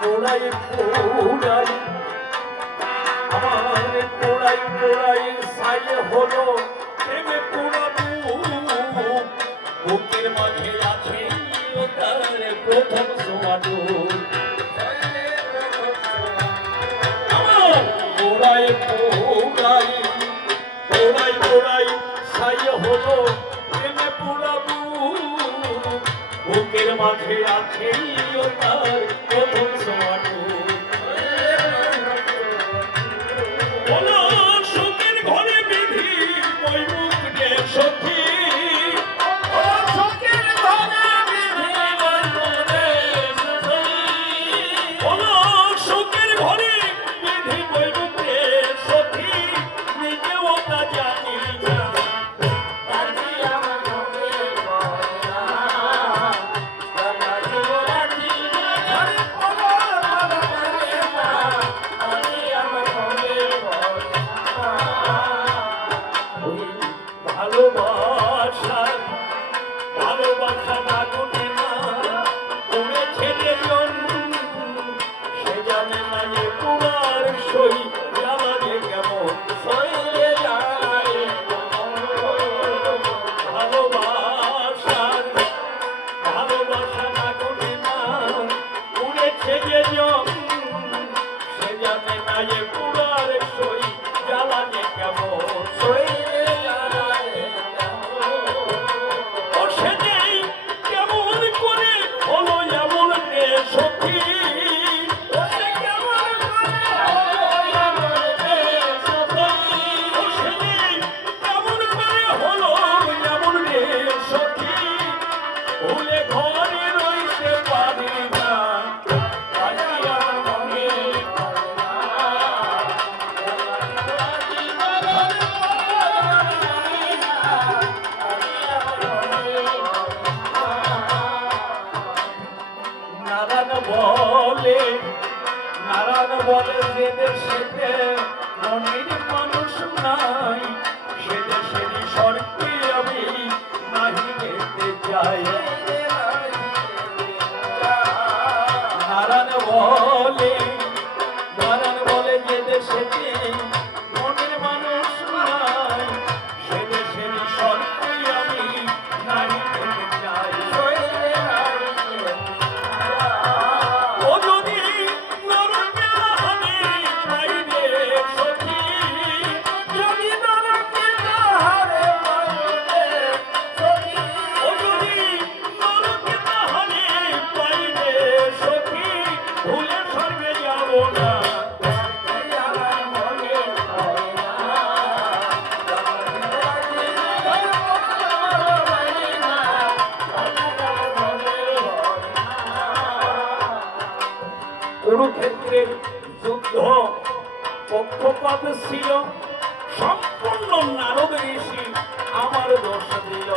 পোড়াই পোড়াই আমার পোড়াই পোড়াই ছাই হলো প্রেমে পোড়াবো বুকের মাঝে আছে তার প্রথম সোয়াটো আমার পোড়াই পোড়াই পোড়াই পোড়াই ছাই হলো প্রেমে পোড়াবো বুকের মাঝে আছে তার প্রথম সোয়াটো ভালোবাসা না গুনে না উড়েছে যেজন সে জানে না যে পুরার সই আমাকে কেমন সইলে যায় ভালোবাসা না গুনে না উড়েছে যেজন সে জানে না যে পুরার সই জ্বালানে কেমন সইলে নারায়ণ বলে যে দেশেতে মনের মানুষ নাই সে দেশের স্বর্গে আমি নাহি যেতে চাই নারায়ণ বলে যে দেশেতে মনের মানুষ নাই সে দেশের স্বর্গে আমি নাহি যেতে চাই কুরুক্ষেত্রের যুদ্ধ পক্ষপাত ছিল সম্পূর্ণ নারদ ঋষি আমার দোষ দিল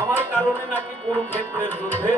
আমার কারণে নাকি কুরুক্ষেত্রের যুদ্ধে